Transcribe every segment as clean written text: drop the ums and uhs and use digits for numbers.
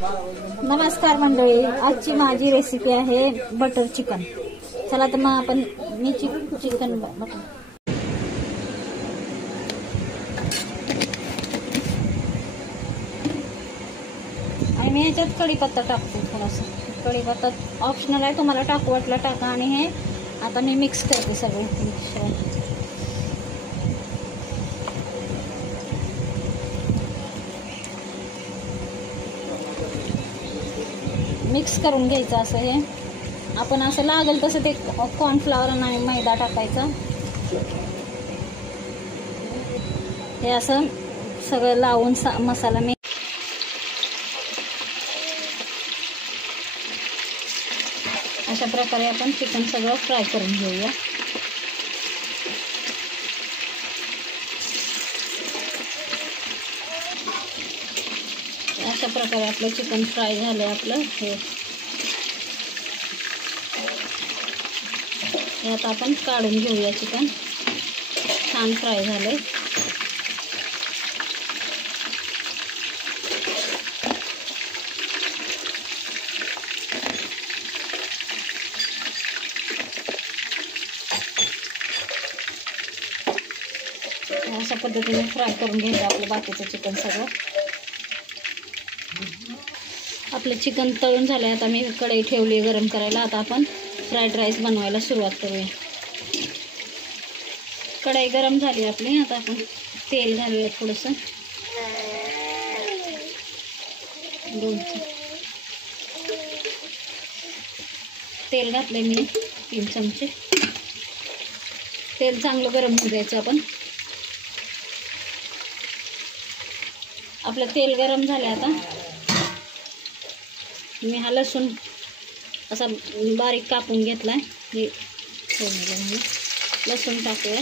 नमस्कार मंडळी, आजची माझी रेसिपी आहे बटर चिकन। चला तर मग आपण चिकन बटर आणि मी ह्याच्यात कढीपत्ता टाकते। थोडासा कढीपत्ता ऑप्शनल आहे, तुम्हाला टाकू वाटलं टाका। आणि हे आता मी मिक्स करते सगळे मिक्स करून घ्यायचं। असं हे आपण असं लागेल तसं ते कॉर्नफ्लॉवर आणि मैदा टाकायचा। हे असं सगळं लावून मसाला मी अशा प्रकारे आपण चिकन सगळं फ्राय करून घेऊया। अशा प्रकारे आपलं चिकन फ्राय झालं। आपलं हे आता आपण काढून घेऊया। चिकन छान फ्राय झाले। अशा पद्धतीने फ्राय करून घ्यायचं आपलं बाकीचं चिकन सगळं। आपलं चिकन तळून झालं। आता मी कढई ठेवली गरम करायला। आता आपण फ्राईड राईस बनवायला सुरुवात करूया। कढई गरम झाली आपली। आता आपण तेल घालूया थोडंसं, तेल घातले मी 3 चमचे। तेल चांगलं गरम होऊ द्यायचं आपण। आपलं तेल गरम झालं। आता मी हा लसूण असा बारीक कापून घेतलाय। हे लसूण टाकूया।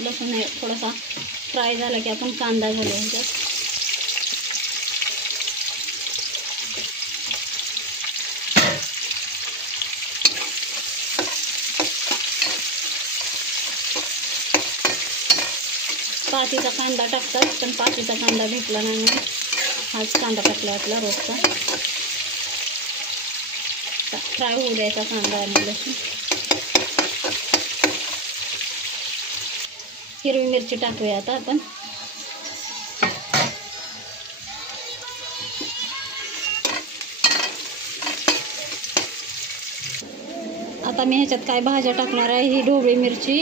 लसूण हे थोडासा फ्राय झाला की आपण कांदा घालूया ह्याच्यात। पातीचा कांदा टाकतात, पण पातीचा कांदा भेटला नाही म्हणून हाच कांदा टाकला आपला रोजचा। फ्राय होऊ द्यायचा कांदा आणि लसूण। हिरवी मिरची टाकूया आता आपण। आता मी ह्याच्यात काय भाज्या टाकणार आहे। ही ढोबळी मिरची,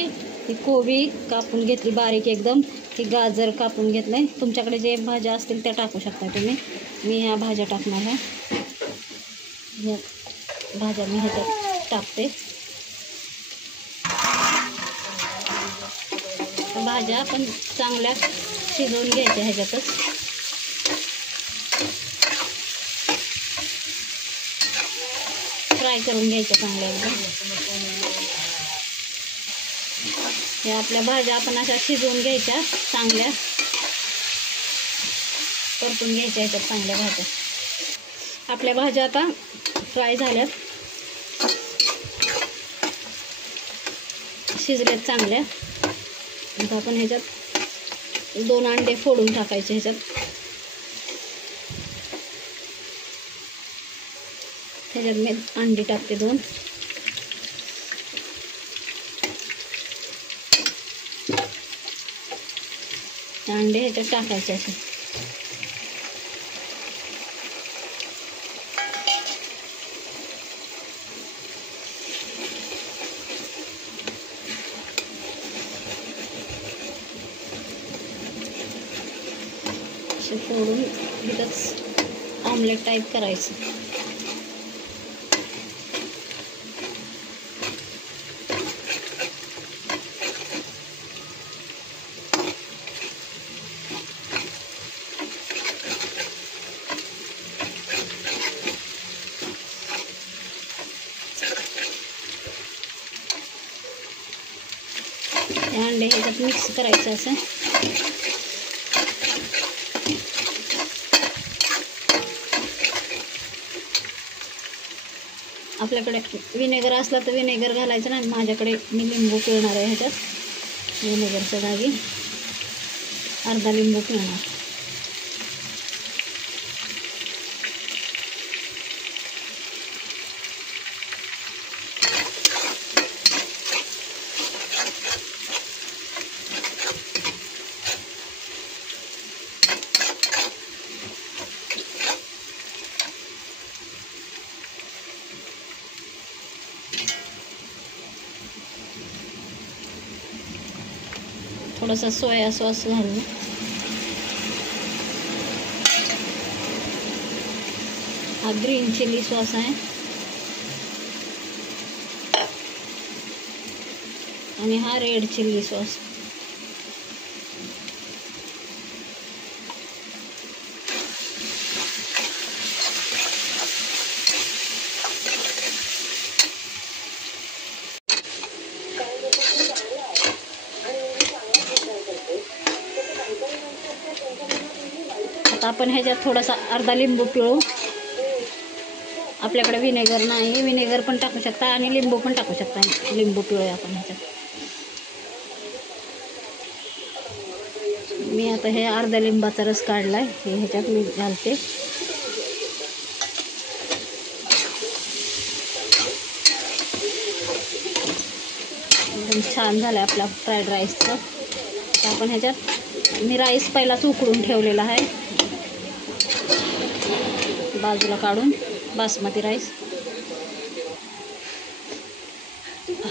ही कोबी कापून घेतली बारीक एकदम, ही गाजर कापून घेतलंय। तुमच्याकडे जे भाज्या असतील त्या टाकू शकता तुम्ही। मी ह्या भाज्या टाकणार आहे। ह्या भाज्या मी ह्याच्यात टाकते। भाज्या आपण चांगल्या शिजवून घ्यायच्या ह्याच्यातच। फ्राय करून घ्यायच्या चांगल्या एकदम। हे आपल्या भाज्या आपण अशा शिजवून घ्यायच्या, चांगल्या परतून घ्यायच्या ह्याच्यात चांगल्या भाज्या। आपल्या भाज्या आता फ्राय झाल्यात, शिजल्यात चांगल्या। आता आपण ह्याच्यात 2 अंडे फोडून टाकायचे ह्याच्यात। ह्याच्यात मी अंडी टाकते 2। अंडे ह्याच्यात टाकायचे असे। असे फोडून इथंच ऑमलेट टाईप करायचं। अंडे ह्याच्यात मिक्स करायचं असं। आपल्याकडे विनेगर असला तर विनेगर घालायचं नाही, माझ्याकडे मी लिंबू पिळणार आहे ह्याच्यात. विनेगरच्या जागी अर्धा लिंबू पिळणार. थोडासा सोया सॉस घालू. हा ग्रीन चिली सॉस आहे आणि हा रेड चिली सॉस. आता आपण ह्याच्यात थोडासा अर्धा लिंबू पिळू. आपल्याकडे विनेगर नाही, विनेगर पण टाकू शकता आणि लिंबू पण टाकू शकता. लिंबू पिळूया आपण ह्याच्यात. मी आता हे अर्ध्या लिंबाचा रस काढलाय, हे ह्याच्यात मी घालते. एकदम छान झालं आपला फ्राईड राईसचं. तर आपण ह्याच्यात मी राईस पहिलाच उकळून ठेवलेला आहे बाजूला काढून, बासमती राईस.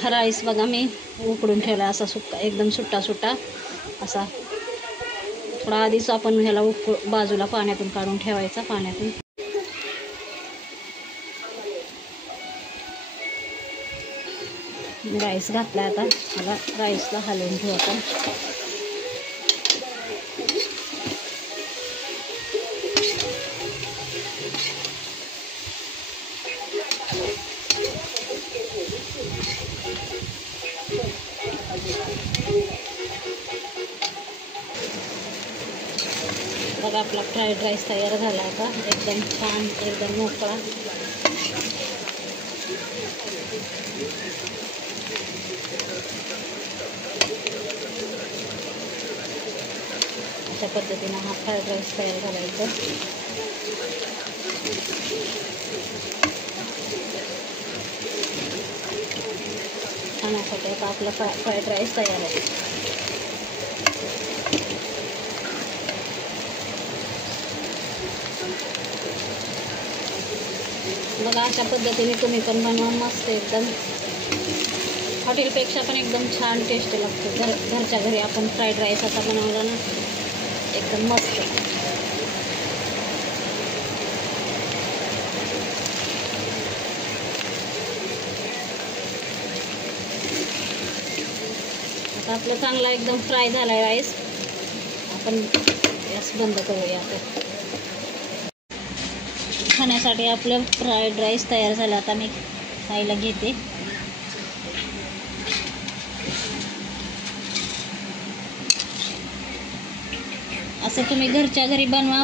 हा राईस बघा मी उकडून ठेवला असा सुक्का, एकदम सुट्टा सुट्टा असा. थोडा आधीच आपण ह्याला बाजूला पाण्यातून काढून ठेवायचा. पाण्यातून राईस घातला. आता मला राईसला हलवून घेऊ आपण. बघा आपला फ्राईड राईस तयार झाला आता. एकदम छान, एकदम मोकळा. अशा पद्धतीने हा फ्राईड राईस तयार झाला एकदम. खाण्यासाठी आता आपला फ्राईड राईस तयार आहे. बघा अशा पद्धतीने तुम्ही पण बनवा. मस्त एकदम हॉटेलपेक्षा पण एकदम छान टेस्ट लागतो. घरच्या घरी आपण फ्राईड राईस असा बनवला ना, एकदम मस्त. आता आपलं चांगला एकदम फ्राय झाला आहे राईस. आपण गॅस बंद करूया. आता खाण्यासाठी आपलं फ्राईड राईस तयार झाला. आता मी खायला घेते. असं तुम्ही घरच्या घरी बनवा.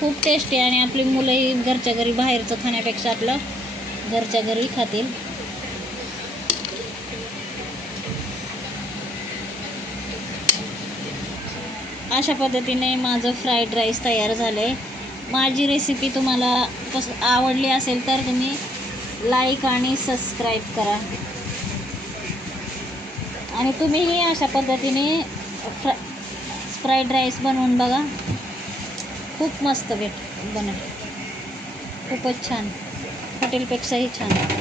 खूप टेस्टी आहे आणि आपली मुलंही घरच्या घरी बाहेरचं खाण्यापेक्षा आपलं घरच्या घरी खातील. अशा पद्धतीने माझं फ्राईड राईस तयार झालं आहे. माझी रेसिपी तुम्हाला आवडली असेल तर तुम्ही लाईक आणि सबस्क्राईब करा. आणि तुम्हीही अशा पद्धतीने फ्राईड राईस बनवून बघा. खूप मस्त बनेल. खूपच छान, हॉटेलपेक्षाही छान.